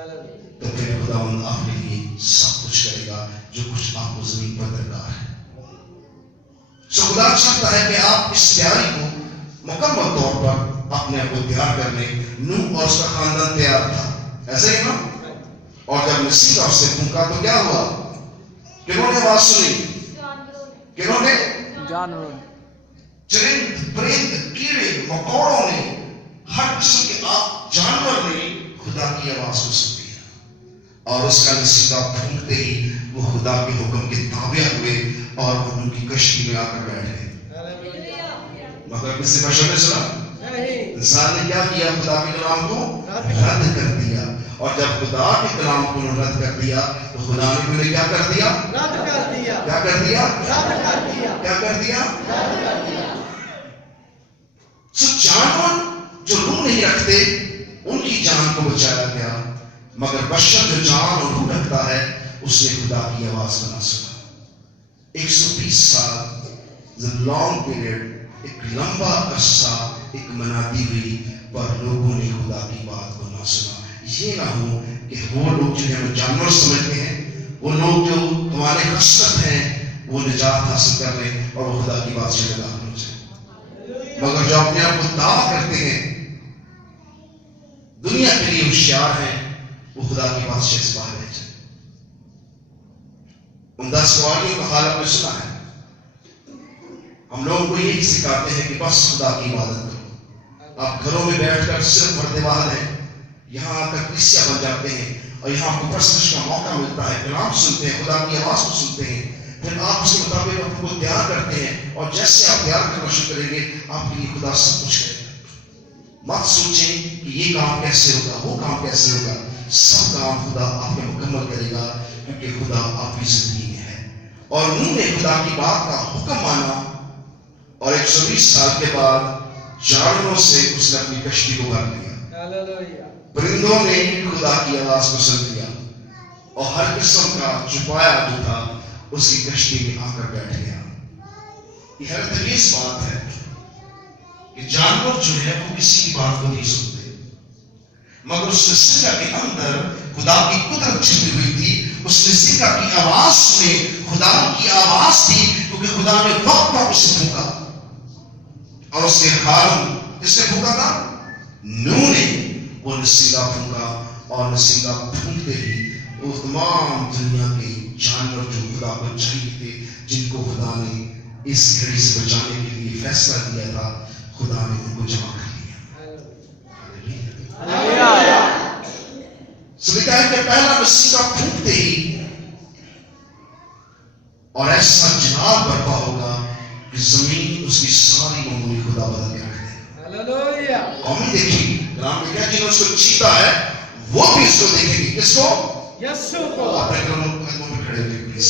تو پھر خداوند آپ کے لیے سب کچھ کرے گا جو کچھ آپ کو زمین پر درکار ہے. سو خدا چاہتا ہے کہ آپ اس تیاری کو مکمل طور پر اپنے آپ کو تیار کر لیں. نوح اور اس کا خاندان تیار تھا, ایسے ہی نا؟ اور جب مسیح آپ سے پھونکا تو کیا ہوا؟ کنہوں نے آواز سنی؟ کنہوں نے؟ جانور, چرند, پرند, کیڑے, مکوڑوں نے, ہر قسم کے جانور نے خدا کی آواز کو سن لیا, اور اس کا نسیگا پھونکتے ہی وہ خدا کے حکم کے تابع ہوئے اور ان کی کشتی میں آ کر بیٹھ گئے. مگر کسی بشر نے سنا؟ انسان نے کیا کیا؟ خدا کے کلام کو رد کر دیا. اور جب خدا کے کلام کو رد کر دیا تو خدا نے انہیں کیا کر دیا؟ رد کر دیا. کیا کر دیا؟ رد کر دیا. کیا کر دیا؟ رد کر دیا. سو جانور جو روح نہیں رکھتے ان کی جان کو بچایا گیا, مگر بشر جو جان اور روح رکھتا ہے اس نے خدا کی آواز کو نہ سنا. 120 سال لانگ پیریڈ, ایک لمبا عرصہ ایک منادی ہوئی, پر لوگوں نے خدا کی بات کو نہ سنا. یہ نہ ہو کہ وہ لوگ جنہیں ہم جانور سمجھتے ہیں, وہ لوگ جو ہمارے خصلت ہیں, وہ نجات حاصل کر لیں اور وہ خدا کی بات سے داخل ہو جائیں. مگر جو اپنے آپ کو دعویٰ کرتے ہیں, دنیا کے لیے ہوشیار ہیں, وہ خدا کی بات سے باہر رہ جائیں. ان 10 سوالیوں کا حال آپ نے سنا ہے. ہم لوگوں کو یہی سکھاتے ہیں کہ بس خدا کی عبادت کرو. آپ گھروں میں بیٹھ کر صرف پردے والے ہیں, یہاں آ کر کلیسیا بن جاتے ہیں اور یہاں آپ کو پرستش کا موقع ملتا ہے, کلام سنتے ہیں, خدا کی آواز کو سنتے ہیں, پھر آپ اس کے مطابق اپنے کو تیار کرتے ہیں, اور جیسے آپ تیار کرنا شروع کریں گے آپ کے لیے خدا سب کچھ کرے گا. مت سوچیں کہ یہ کام کیسے ہوگا, وہ کام کیسے ہوگا. سب کام خدا آپ کے مکمل کرے گا, کیونکہ خدا آپ کی زندگی میں ہے. اور نوح نے خدا کی بات کا حکم مانا, اور 120 سال کے بعد جانوروں سے اس نے اپنی کشتی کو بھر لیا. پرندوں نے خدا کی آواز کو سن لیا, اور ہر قسم کا چھپایا جو تھا اس کی کشتی میں آ کر بیٹھ گیا. یہ حیرت انگیز بات ہے کہ جانور جو ہے وہ کسی کی بات کو نہیں سنتے, مگر اس نسیگا کے اندر خدا کی قدرت چھپی ہوئی تھی. اس نسیگا کی آواز میں خدا کی آواز تھی, کیونکہ خدا نے وقت پر اسے پھونکا, اور اس نے ہارون, کس نے پھونکا تھا؟ نوح نے وہ نسیگا پھونکا, اور نسیگا پھونکتے ہی وہ تمام دنیا کے جانور جو خدا کو چاہیے تھے, جن کو خدا نے اس گھڑی سے بچانے کے لیے فیصلہ کیا تھا, خدا نے ان کو جمع کر لیا. لکھا ہے کہ پہلا نسیگا پھونکتے ہی اور ایسا جلال برپا ہوگا کہ زمین اس کی ساری معمولی خدا بدل کے رکھ دے. قومی دیکھی کلام میں کیا, جنہوں اس کو چیتا ہے وہ بھی اس کو دیکھیں گے. کس کو؟ یسوع کو. اپنے قدموں پہ کھڑے ہوئے پلیز.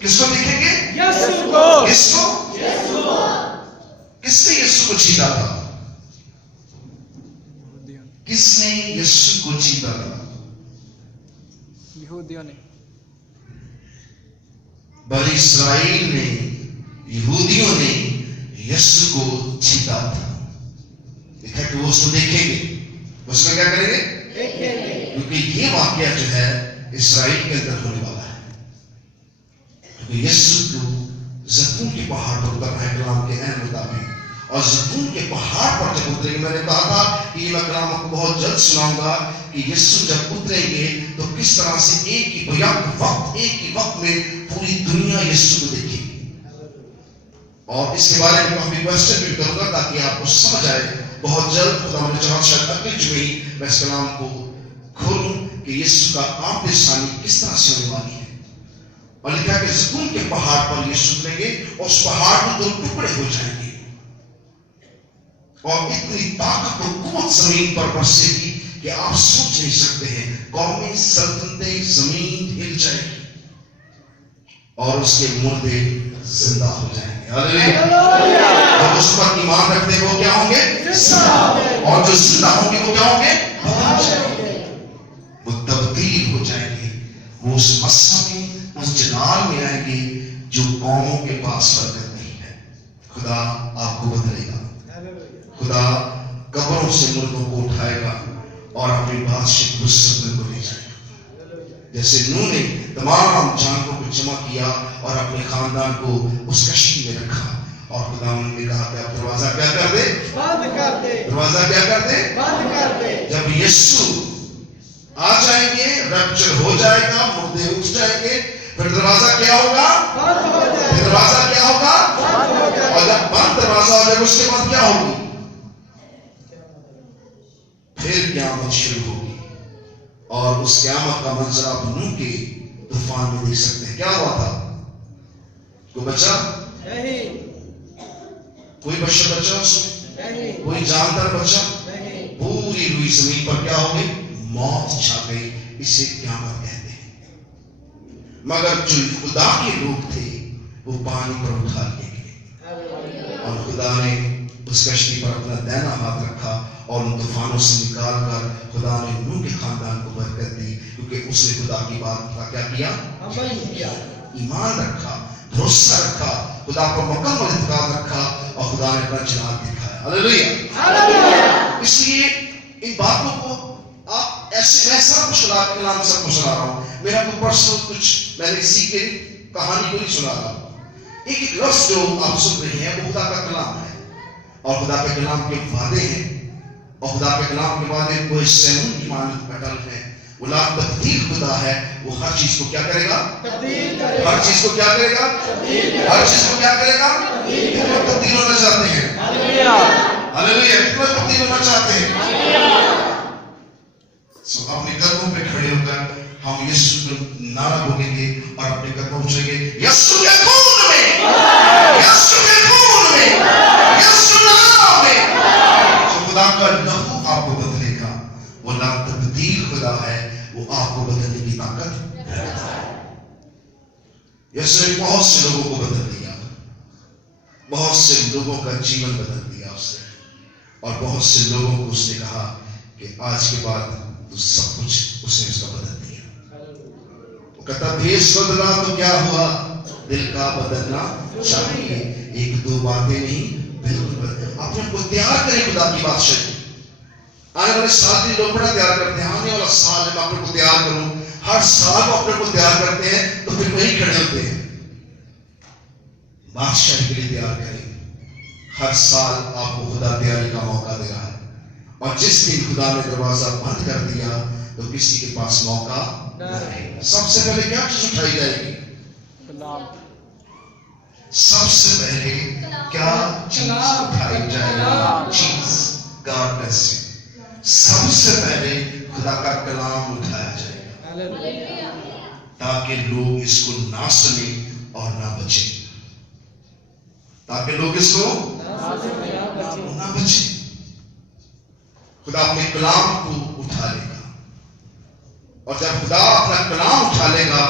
کس کو دیکھیں گے؟ یسوع کو. کس کو؟ یسوع. کس نے یسوع کو چیتا تھا؟ کس نے یسوع کو چیتا تھا؟ یہودیوں نے. بنی اسرائیل نے, یہودیوں نے یسوع کو چیتا تھا. دیکھا کہ وہ اس کو دیکھیں گے, اس میں کیا کریں گے؟ دیکھیں گے. کیونکہ یہ واقعہ جو ہے اسرائیل کے اندر ہونے والا ہے. کیونکہ یسوع کو زیتون کے پہاڑ پر اترنا ہے کلام کے عین مطابق, اور زیتون کے پہاڑ پر جب اتریں گے, میں نے کہا تھا کہ یہ میں کلام آپ کو بہت جلد سناؤں گا کہ یسوع جب اتریں گے تو کس طرح سے ایک ہی وقت میں پوری دنیا یسوع کو دیکھے گی. اور اس کے بارے میں کافی کوشچن بھی کروں گا تاکہ آپ کو سمجھ آئے. بہت جلد خدا نے چاہا شاید اگلے جمعے ہی میں اس کلام کو کھولوں کہ یسوع کا آمد ثانی کس طرح سے ہونے والی ہے. اور لکھا کہ زیتون کے پہاڑ پر یسوع اتریں گے اور اس پہاڑ میں 2 ٹکڑے ہو جائیں گے, اور اتنی طاقت اور قوت زمین پر برسے گی کہ آپ سوچ نہیں سکتے ہیں. قومی سلطنتیں, زمین ہل جائے گی اور اس کے مردے زندہ ہو جائیں گے. اور اس پر ایمان رکھتے وہ کیا ہوں گے؟ زندہ. اور جو زندہ ہوں گے وہ کیا ہوں گے؟ وہ تبدیل ہو جائیں گے. وہ اس مسا میں, اس جلال میں آئیں گے جو قوموں کے پاس برکت نہیں ہے. خدا آپ کو بدلے گا. خدا قبروں سے مردوں کو اٹھائے گا اور اپنی بادشاہ کو لے جائے گا. جیسے نوح نے تمام جانوروں کو جمع کیا اور اپنے خاندان کو اس کشتی میں رکھا، اور خدا نے کہا کہ اب دروازہ کیا کر دے؟ بند کر دے، دروازہ کیا کر دے؟ بند کر دے۔ جب یسوع آ جائیں گے، ریپچر ہو جائے گا، مردے اٹھ جائیں گے، پھر دروازہ کیا ہوگا؟ بند ہو پھر جائے، دروازہ کیا ہوگا؟ بند ہو جائے۔ اور جب بند دروازہ ہو جائے گا، اس کے بعد کیا ہوگی؟ پھر قیامت شروع ہوگی، اور اس قیامت کا منظر آپ نوح کے طوفان میں دیکھ سکتے ہیں۔ کیا ہوا تھا؟ کوئی بچہ؟ نہیں، کوئی بچہ بچہ اس میں؟ نہیں، کوئی جاندار بچہ؟ نہیں۔ پوری ہوئی زمین پر کیا ہو گئی؟ موت چھا گئی۔ اسے قیامت کہتے ہیں۔ مگر جو خدا کے لوگ تھے وہ پانی پر اٹھا لیے گئے، اور خدا نے اس کشتی پر اپنا دائنا ہاتھ رکھا اور ان طوفانوں سے نکال کر خدا نے نوح کے خاندان کو برکت دی، کیونکہ اس نے خدا کی بات کا کیا کیا؟ عمل کیا۔ ایمان رکھا، بھروسہ رکھا، خدا پر مکمل اعتقاد رکھا، اور خدا نے اپنا جلال دکھایا۔ ہلیلویا۔ اس لیے ان باتوں کو آپ ایسے، میں سب کچھ خدا کے نام سب کو سنا رہا ہوں، میرا کوئی پرسنل کچھ میں نے کسی کی کہانی کو نہیں سنا رہا ہوں۔ ایک ایک لفظ جو آپ سن رہے ہیں وہ خدا کا کلام ہے، اور خدا کے کلام کے وعدے ہیں، اور خدا کے کلام کے وعدے کوئی سیمون کی مانند اٹل ہے۔ وہ لا تبدیل خدا ہے، وہ ہر چیز کو کیا کرے گا؟ تبدیل کرے، ہر چیز کو کیا کرے گا؟ تبدیل کرے، ہر چیز کو کیا کرے گا؟ کتنے تبدیل ہونا چاہتے ہیں؟ ہلیلویا، ہلیلویا، کتنے تبدیل ہونا چاہتے ہیں؟ سو اپنے قدموں پہ کھڑے ہو کر ہم یسوع کو نعرہ بولیں گے اور اپنے قدموں اٹھیں گے، یسوع کے خون میں، یسوع کے خون میں، یسوع نام میں۔ جو خدا کا لہو آپ کو بدلے گا، وہ لا تبدیل خدا ہے، وہ آپ کو بدلنے کی طاقت رکھتا ہے۔ یسوع نے بہت سے لوگوں کو بدل دیا، بہت سے لوگوں کا جیون بدل دیا اس نے، اور بہت سے لوگوں کو اس نے کہا کہ آج کے بعد تو سب کچھ اس نے اس کا بدل دیا۔ وہ کہتا بھیس بدلا تو کیا ہوا، دل کا بدلنا چاہیے، ایک دو باتیں نہیں، بالکل بدل۔ اپنے کو تیار کریں خدا کی بادشاہی۔ آنے والے سال کے لوگ بڑا تیار کرتے ہیں، آنے والا سال میں اپنے کو تیار کروں، ہر سال وہ اپنے کو تیار کرتے ہیں تو پھر وہی کھڑے ہوتے ہیں۔ بادشاہی کے لیے تیار کریں، ہر سال آپ کو خدا تیاری کا موقع دے رہا ہے، اور جس دن خدا نے دروازہ بند کر دیا تو کسی کے پاس موقع نہ رہے۔ سب سے پہلے کیا چیز اٹھائی جائے گی؟ سب سے پہلے کیا چیز اٹھائی جائے گی؟ چیز، God bless you۔ سب سے پہلے خدا کا کلام اٹھایا جائے گا، تاکہ لوگ اس کو نہ سنیں اور نہ بچیں، تاکہ لوگ اس کو نہ بچیں۔ خدا اپنے کلام کو اٹھا لے گا، اور جب خدا اپنا کلام اٹھا لے گا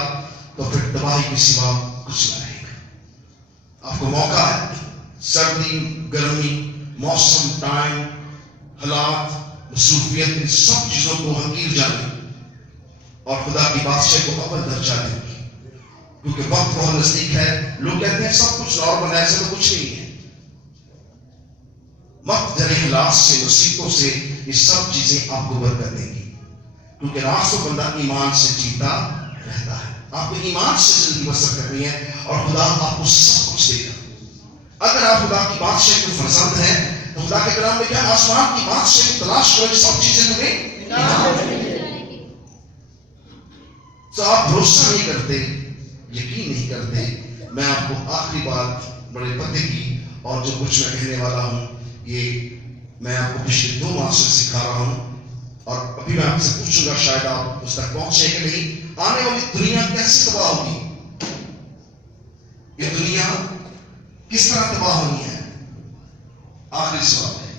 تو پھر تباہی کے سوا کچھ نہ رہے گا۔ آپ کو موقع ہے، سردی، گرمی، موسم، ٹائم، حالات، مصروفیت، ان سب چیزوں کو حقیر جانیں اور خدا کی بادشاہی کو اول درجہ دیں، کیونکہ وقت بہت نزدیک ہے۔ لوگ کہتے ہیں سب کچھ نارمل ہے، ایسا تو کچھ نہیں ہے۔ وقت جنی حالات سے، مصیبتوں سے، یہ سب چیزیں آپ کو برکت دیں گی، کیونکہ راز تو بندہ ایمان سے جیتا رہتا ہے۔ آپ کو ایمان سے زندگی بسر کرنی ہے، اور خدا آپ کو سب کچھ دے گا۔ اگر آپ خدا کی بادشاہی کو فرزند ہیں تو خدا کے کلام میں کیا، آسمان کی بادشاہی کی تلاش کرو، سب چیزیں تمہیں تو آپ بھروسہ نہیں کرتے، یقین نہیں کرتے۔ میں آپ کو آخری بات بڑے پتے کی، اور جو کچھ میں کہنے والا ہوں یہ میں آپ کو پچھلے 2 ماہ سے سکھا رہا ہوں، اور ابھی میں آپ سے پوچھوں گا، شاید آپ اس تک پہنچے کہ نہیں، آنے والی دنیا کیسے تباہ ہوگی؟ یہ دنیا کس طرح تباہ ہونی ہے؟ آخری سوال ہے۔